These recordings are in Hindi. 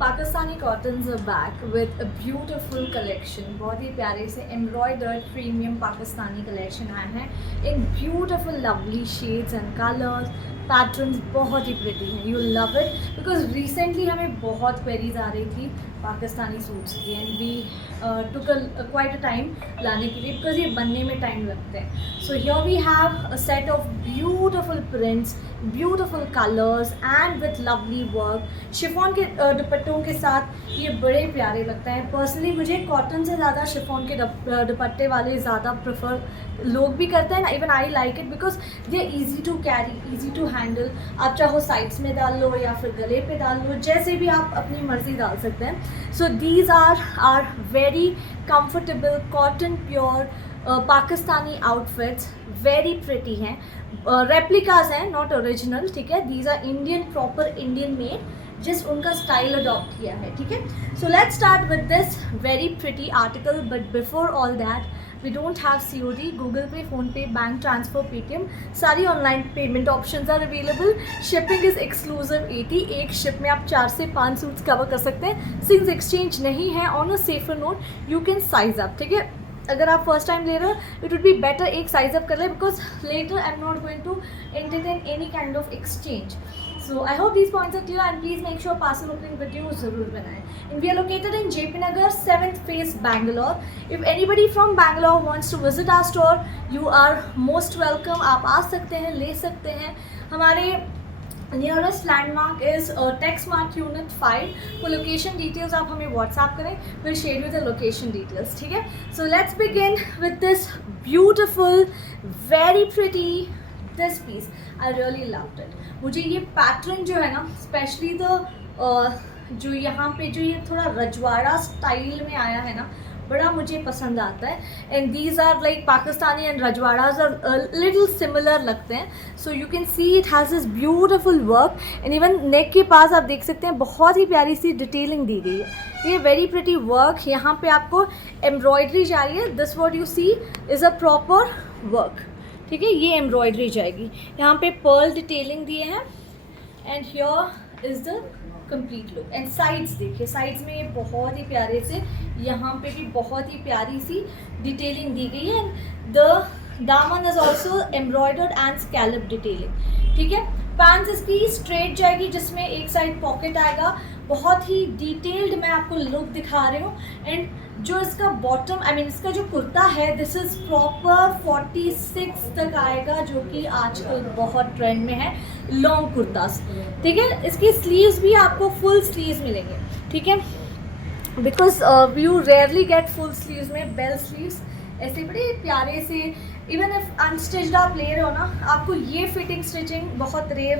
Pakistani cottons are back with a beautiful collection. बहुत ही प्यारे से एम्ब्रॉयडर्ड प्रीमियम पाकिस्तानी कलेक्शन आए हैं in beautiful lovely shades and colours. Patterns बहुत ही प्रिटी हैं, you love it because recently हमें बहुत क्वेरीज आ रही थी पाकिस्तानी सूट्स की and we took quite a time लाने के लिए बिकॉज ये बनने में टाइम लगते हैं। So here we have a set of beautiful prints, beautiful colours and with lovely work. Chiffon के दुपट्टों के साथ ये बड़े प्यारे लगते हैं। पर्सनली मुझे कॉटन से ज़्यादा शिफॉन के दुपट्टे वाले ज़्यादा प्रेफर लोग भी करते हैं ना, even I like it because they are easy to carry, easy to handle. आप चाहो साइड्स में डाल लो या फिर गले पे डाल लो, जैसे भी आप अपनी मर्ज़ी डाल सकते हैं। So these are very comfortable cotton pure Pakistani outfits, very pretty हैं। रेप्लिकाज हैं, नॉट ओरिजिनल, ठीक है। These are Indian, proper Indian made, जिस उनका स्टाइल अडॉप्ट किया है, ठीक है। So let's start with this very pretty article, but before all that we don't have COD, Google pay, phone pay, bank transfer, Paytm, सारी online payment options are available. Shipping is exclusive 80, एक शिप में आप 4 से 5 सूट्स कवर कर सकते हैं। सिंस एक्सचेंज नहीं है, on a safer note you can size up, ठीक है। अगर आप फर्स्ट टाइम ले रहे हो इट वुड बी बेटर एक साइज अप कर ले because later I am not going to entertain any kind of exchange. So I hope these points are clear and please make sure parcel opening video ज़रूर बनाएं। And we are located in JP Nagar 7th phase Bangalore. If anybody from Bangalore wants to visit our store, you are most welcome. आप आ सकते हैं, ले सकते हैं। हमारे nearest landmark is Texmark unit 5। वो लोकेशन डिटेल्स आप हमें व्हाट्सएप करें, will share you the location details, ठीक है। So let's begin with this beautiful very pretty this piece. I really loved it. मुझे ये पैटर्न जो है ना, स्पेशली द जो यहाँ पे जो ये थोड़ा रजवाड़ा स्टाइल में आया है ना, बड़ा मुझे पसंद आता है। And these are like Pakistani and Rajwadas are little similar लगते हैं। So you can see it has this beautiful work and even neck के पास आप देख सकते हैं बहुत ही प्यारी सी डिटेलिंग दी गई है। ये वेरी प्रिटी वर्क, यहाँ पे आपको एम्ब्रॉयडरी जा रही है। This what you see is a proper work, ठीक है। ये एम्ब्रॉयडरी जाएगी, यहाँ पे पर्ल डिटेलिंग दिए हैं and here is the complete look. And sides देखिए, साइड्स में ये बहुत ही प्यारे से यहाँ पे भी बहुत ही प्यारी सी डिटेलिंग दी गई है। एंड द दामन is also embroidered and scallop detailing, ठीक है। पैंट्स इसकी स्ट्रेट जाएगी जिसमें एक साइड पॉकेट आएगा। बहुत ही डिटेल्ड मैं आपको लुक दिखा रही हूँ। एंड जो इसका बॉटम आई मीन इसका जो कुर्ता है दिस इज़ प्रॉपर 46 तक आएगा, जो कि आजकल बहुत ट्रेंड में है लॉन्ग कुर्तास, ठीक है। इसकी स्लीव्स भी आपको फुल स्लीव्स मिलेंगे, ठीक है, because you rarely get full sleeves में बेल स्लीव्स ऐसे बड़े प्यारे से। इवन इफ अनस्टिच्ड आप ले रहे हो ना, आपको ये फिटिंग स्टिचिंग बहुत रेयर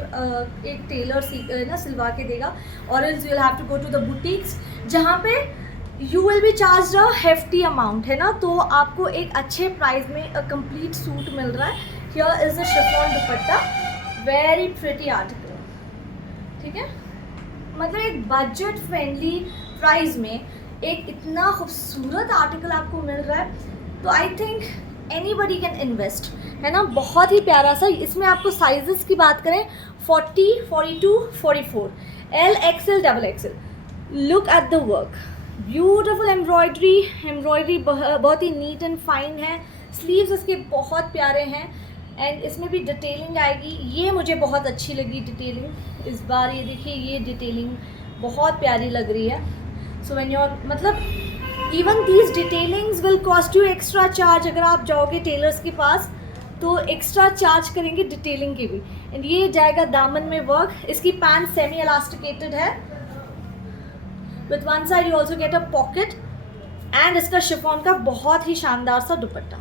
एक टेलर ना सिलवा के देगा, और else you will have to go to the boutiques जहाँ पे you will be charge a hefty amount, है ना। तो आपको एक अच्छे प्राइस में अ कंप्लीट सूट मिल रहा है। Here is the chiffon dupatta, very pretty article, ठीक है। मतलब एक बजट फ्रेंडली प्राइस में एक इतना खूबसूरत आर्टिकल आपको मिल रहा है, तो I think anybody can invest, है ना। बहुत ही प्यारा सा। इसमें आपको साइजेस की बात करें 40, 42, 44, L, XL, XXL। Look at the work, beautiful embroidery बहुत ही नीट एंड फाइन है। स्लीव्स इसके बहुत प्यारे हैं एंड इसमें भी डिटेलिंग आएगी। ये मुझे बहुत अच्छी लगी डिटेलिंग इस बार। ये देखिए, ये डिटेलिंग बहुत प्यारी लग रही है। सो व्हेन यू आर मतलब even these detailings will cost you extra charge. अगर आप जाओगे टेलर्स के पास तो एक्स्ट्रा चार्ज करेंगे डिटेलिंग के भी। एंड ये जाएगा दामन में वर्क। इसकी पैंट सेमी इलास्टिकेटेड है, with one side you also get a pocket. And इसका शिफॉन का बहुत ही शानदार सा दुपट्टा।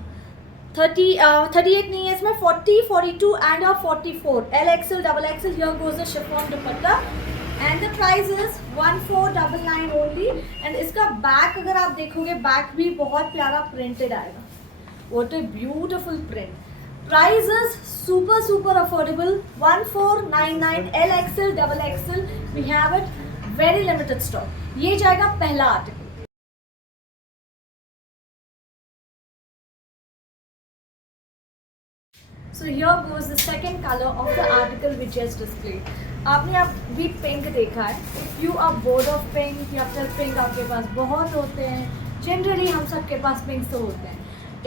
38 नहीं है इसमें, 40, 42 and 44, L, XL, XXL। Here goes the chiffon dupatta and the price is 1499 only. And इसका बैक अगर आप देखोगे, बैक भी बहुत प्यारा प्रिंटेड आएगा। What a beautiful print. Price is super super affordable, 1499, L, XL, XXL। We have it, very limited stock. ये जाएगा पहला article. So here goes the second color of the article which is displayed. आपने अभी पिंक देखा है. If you are bored of pink या फिर पिंक आपके पास बहुत होते हैं, जनरली हम सब के पास पिंक तो होते हैं.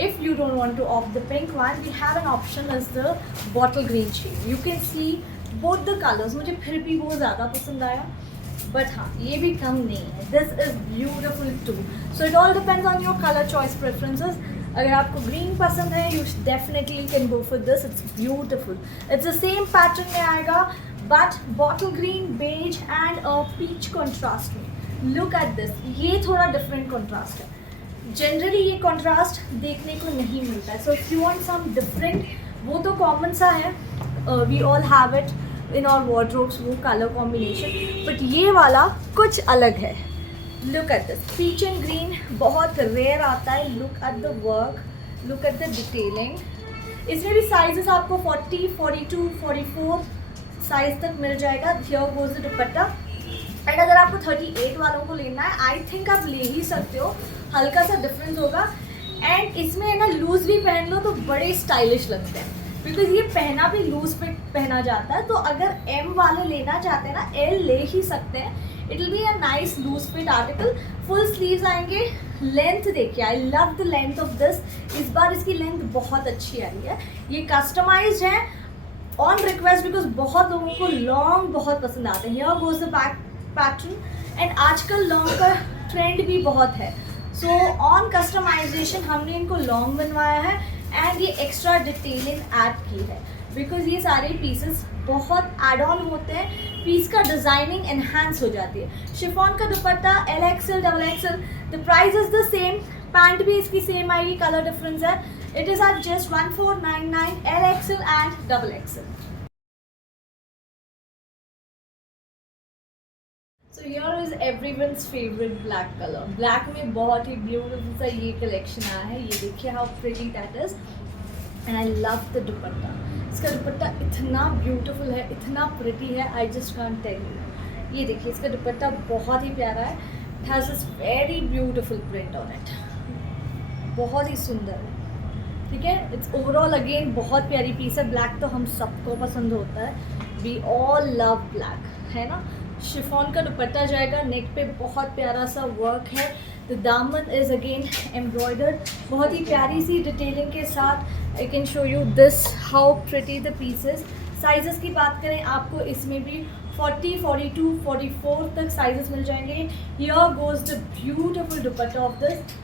If you don't want to opt the pink one, we have an option as the bottle green shade. You can see both the colors. मुझे फिर भी वो ज़्यादा पसंद आया, बट हाँ ये भी कम नहीं है. This is beautiful too. So it all depends on your color choice preferences. अगर आपको ग्रीन पसंद है, you definitely can go for this. It's beautiful. It's the same pattern में आएगा, but bottle green, beige and peach contrast में. Look at this. ये थोड़ा डिफरेंट कॉन्ट्रास्ट है. जनरली ये कॉन्ट्रास्ट देखने को नहीं मिलता है. So if you want some different, वो तो कॉमन सा है, we all have it in our wardrobes, वो कलर कॉम्बिनेशन. बट ये वाला कुछ अलग है. Look at this. Peach and green बहुत रेयर आता है. Look at the work, look at the detailing. इसमें भी साइजेस आपको 40, 42, 44 साइज तक मिल जाएगा. Here goes the dupatta. And अगर आपको 38 वालों को लेना है, आई थिंक आप ले ही सकते हो. हल्का सा डिफरेंस होगा. एंड इसमें है ना, लूज भी पहन लो तो बड़े स्टाइलिश लगते हैं, बिकॉज ये पहना भी लूज पे पहना जाता है. तो अगर एम वाले लेना चाहते हैं ना, एल ले ही सकते हैं. It will be a nice loose fit article. Full sleeves आएंगे. लेंथ देखिए, I love the length of this. इस बार इसकी लेंथ बहुत अच्छी आई है. ये कस्टमाइज्ड है ऑन रिक्वेस्ट, बिकॉज बहुत लोगों को लॉन्ग बहुत पसंद आते हैं. Here goes the back pattern. And आजकल लॉन्ग का ट्रेंड भी बहुत है. सो ऑन कस्टमाइजेशन हमने इनको लॉन्ग बनवाया है. एंड ये एक्स्ट्रा डिटेलिंग ऐड की है, बिकॉज ये सारे पीसेस बहुत एड ऑन होते हैं. पीस का डिजाइनिंग एनहांस हो जाती है. शिफॉन का dupatta LXL, XXL. The price is the same. Pant भी इसकी सेम आएगी, कलर डिफरेंस है. It is at just 1499 LXL and XXL. So here is everyone's favorite black color. Black में बहुत ही beautiful सा ये collection आया है. ये देखिए how pretty that is. And I love the दुपट्टा. इसका दुपट्टा इतना beautiful है, इतना pretty है, I just can't tell you. ये देखिए इसका दुपट्टा बहुत ही प्यारा है. It has this very beautiful print on it. बहुत ही सुंदर है. ठीक है. It's overall again बहुत प्यारी पीस है. Black तो हम सबको पसंद होता है. We all love black, है ना. शिफॉन का दुपट्टा जाएगा. नेक पे बहुत प्यारा सा वर्क है. द दामन इज़ अगेन एम्ब्रॉयडर्ड, बहुत ही प्यारी सी डिटेलिंग के साथ. I can show you this how pretty the pieces. Sizes की बात करें, आपको इसमें भी 40, 42, 44 तक साइजेस मिल जाएंगे. Here goes the beautiful dupatta of this.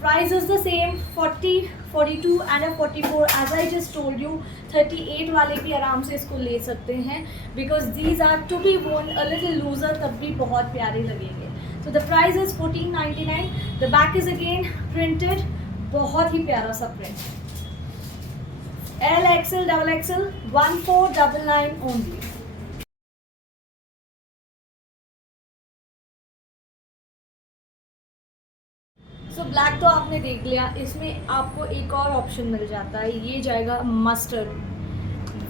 Price is the same, 40, 42 and a 44. As I just told you, 38 वाले भी आराम से इसको ले सकते हैं, because these are to be worn a little looser, तब भी बहुत प्यारे लगेंगे. So the price is 1499. The back is again printed, बहुत ही प्यारा सा print. LXL, XXL, 1499 only. So black तो आपने देख लिया. इसमें आपको एक और ऑप्शन मिल जाता है. ये जाएगा mustard.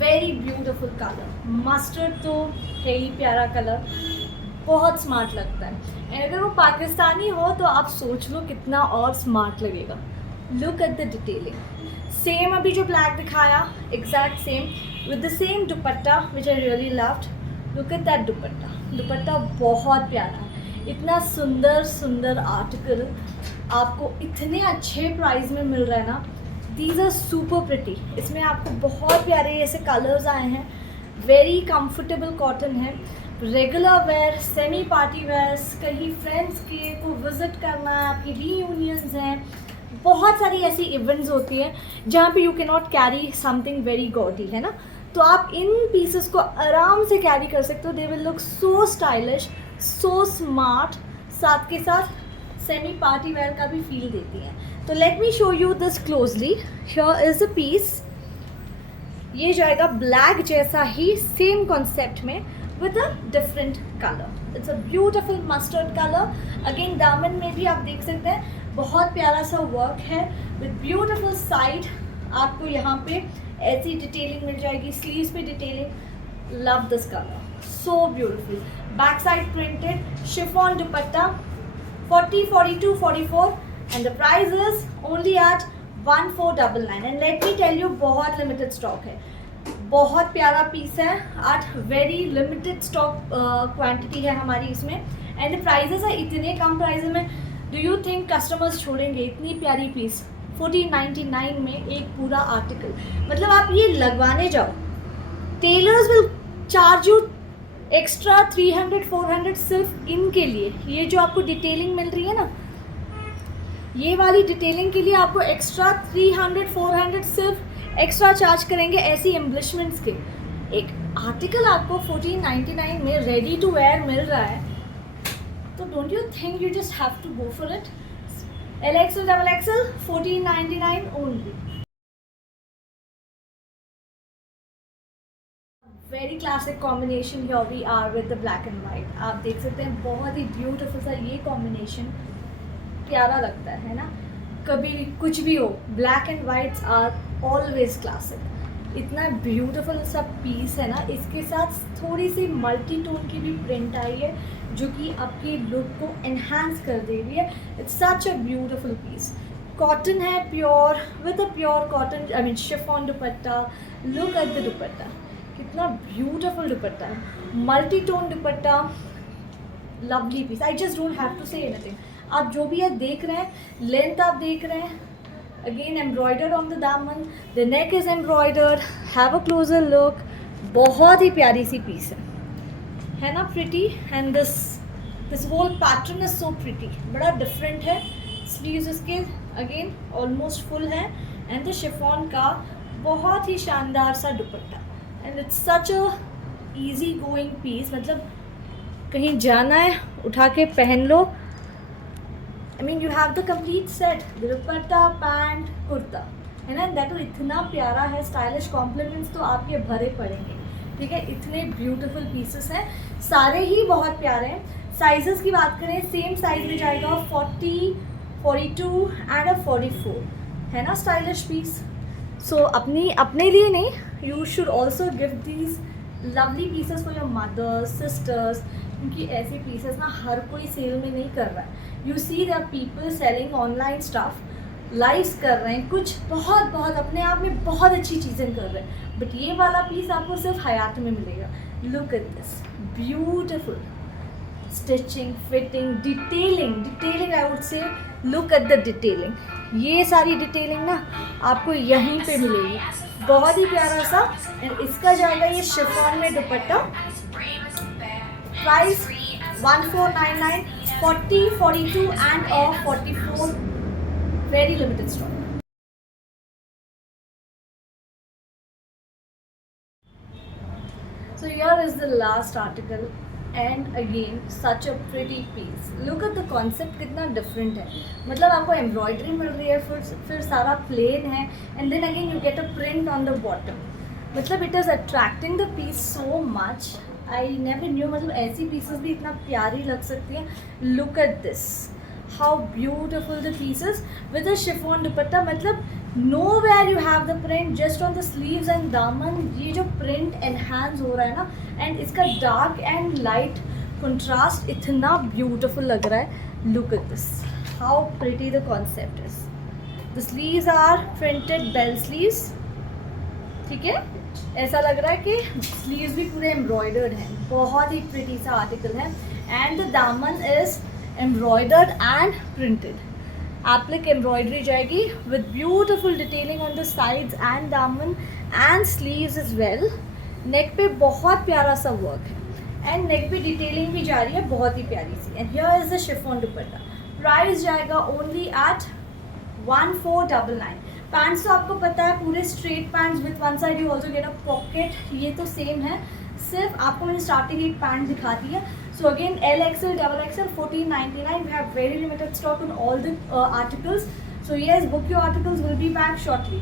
Very beautiful colour. Mustard तो है ही प्यारा कलर, बहुत स्मार्ट लगता है. एंड अगर वो पाकिस्तानी हो तो आप सोच लो कितना और स्मार्ट लगेगा. Look at the detailing. Same अभी जो ब्लैक दिखाया, exact same with the same dupatta which I really loved. Look at that दुपट्टा. दुपट्टा बहुत प्यारा है. इतना सुंदर सुंदर आर्टिकल आपको इतने अच्छे प्राइस में मिल रहा है ना. These are super pretty. इसमें आपको बहुत प्यारे ऐसे कलर्स आए हैं. वेरी कंफर्टेबल कॉटन है. Regular wear, semi party wears, कहीं फ्रेंड्स के को विज़िट करना है, आपकी रीयूनियंस हैं, बहुत सारी ऐसी इवेंट्स होती हैं जहाँ पे you can not carry something very gaudy, है ना. तो आप इन पीसेस को आराम से कैरी कर सकते हो. They will look so stylish, so smart. साथ के साथ सेमी पार्टी वेयर का भी फील देती हैं. तो let me show you this closely. Here is the piece. ये जाएगा ब्लैक जैसा ही, सेम कॉन्सेप्ट में with a different colour. It's a beautiful mustard colour. Again दामन में भी आप देख सकते हैं बहुत प्यारा सा वर्क है विद ब्यूटिफुल साइड. आपको यहाँ पे ऐसी डिटेलिंग मिल जाएगी. स्लीव्स पे detailing. Love this colour, so beautiful. Back side printed chiffon dupatta. 40, 42, 44 and the price is only at 1499 and let me tell you बहुत लिमिटेड स्टॉक है, बहुत प्यारा पीस है, at very limited stock quantity है हमारी इसमें एंड प्राइजेस है इतने कम प्राइजेस में. डू यू थिंक कस्टमर्स छोड़ेंगे इतनी प्यारी पीस 1499 में एक पूरा आर्टिकल? मतलब आप ये लगवाने जाओ, tailors will charge you extra 300-400 सिर्फ इनके लिए. ये जो आपको डिटेलिंग मिल रही है ना, ये वाली डिटेलिंग के लिए आपको एक्स्ट्रा 300-400 सिर्फ एक्स्ट्रा चार्ज करेंगे ऐसी एम्बलिशमेंट्स के. एक आर्टिकल आपको 1499 में रेडी टू वेयर मिल रहा है, तो don't you think you just have to go for it. LXL XXL 1499 only. Very classic combination here we are with the black and white. आप देख सकते हैं बहुत ही ब्यूटीफुल सा ये कॉम्बिनेशन, प्यारा लगता है ना. कभी कुछ भी हो, black and whites are always classic. इतना ब्यूटीफुल सा पीस है ना, इसके साथ थोड़ी सी मल्टी टोन की भी प्रिंट आई है जो कि आपके लुक को एनहांस कर दे रही है. It's such a beautiful piece. Cotton है pure, with a pure cotton I mean chiffon dupatta. Look at the dupatta, कितना ब्यूटीफुल दुपट्टा है, multi tone dupatta, lovely piece. I just don't have to say anything. आप जो भी है देख रहे हैं, लेंथ आप देख रहे हैं, अगेन एम्ब्रॉयडर्ड ऑन द दामन, the neck is embroidered. Have a closer look. बहुत ही प्यारी सी पीस है ना, pretty. And this whole pattern is so pretty, बड़ा डिफरेंट है. स्लीव्स इसके अगेन ऑलमोस्ट फुल है एंड द शिफॉन का बहुत ही शानदार सा dupatta. And it's such a easy going piece. मतलब कहीं जाना है उठा के पहन लो. I mean you have the complete set, dupatta, pant, kurta, है ना. दैट इतना प्यारा है, स्टाइलिश कॉम्प्लीमेंट्स तो आपके भरे पड़ेंगे. ठीक है, इतने ब्यूटीफुल पीसेस हैं, सारे ही बहुत प्यारे हैं. साइजेस की बात करें, सेम साइज में जाएगा 40, 42 एंड 44, है ना. Stylish piece. सो अपने लिए नहीं, you should also give these lovely pieces for your mothers, sisters, क्योंकि ऐसे पीसेस ना हर कोई सेल में नहीं कर रहा है. You see the people selling online stuff, lives कर रहे हैं, कुछ बहुत बहुत अपने आप में बहुत अच्छी चीज़ें कर रहे हैं, बट ये वाला पीस आपको सिर्फ हयात में मिलेगा. Look at this beautiful stitching, fitting, detailing I would say. Look at the detailing. ये सारी डिटेलिंग ना आपको यहीं पे मिलेगी, बहुत ही प्यारा सा. एंड इसका जाएगा ये शिफॉन में दुपट्टा. Price 1499, 40, 42 and 44. Very limited stock. So here is the last article and again such a pretty piece. Look at the concept, कितना different है. मतलब आपको एम्ब्रॉयडरी मिल रही है, फिर सारा प्लेन है and then again you get a print on the bottom. मतलब it is attracting the piece so much. I never knew, मतलब ऐसी पीसेस भी इतना प्यारी लग सकती हैं. Look at this, how beautiful the pieces with a chiffon dupatta. मतलब nowhere you have the print, just on the sleeves and दामन. ये जो प्रिंट एनहांस हो रहा है ना, एंड इसका डार्क एंड लाइट कंट्रास्ट इतना ब्यूटिफुल लग रहा है. Look at this, how pretty the concept is. The sleeves are printed bell sleeves. ठीक है, ऐसा लग रहा है कि स्लीव्स भी पूरे एम्ब्रॉयडर्ड हैं. बहुत ही प्रिटी सा आर्टिकल है. एंड द दामन is embroidered and printed. Applique embroidery जाएगी with beautiful detailing on the sides and दामन and sleeves is well. Neck पे बहुत प्यारा सा वर्क है एंड नेक पे डिटेलिंग भी जा रही है बहुत ही प्यारी सी. And here is the chiffon dupatta. Price जाएगा ओनली एट 1499. पैंट्स तो आपको पता है पूरे straight pants with one side you also get a pocket, ये तो सेम है. सिर्फ आपको मैंने स्टार्टिंग एक पैंट दिखा दी है. So again LXL XXL 1499. We have very limited stock on all the articles. So yes, book your articles. Will be back shortly.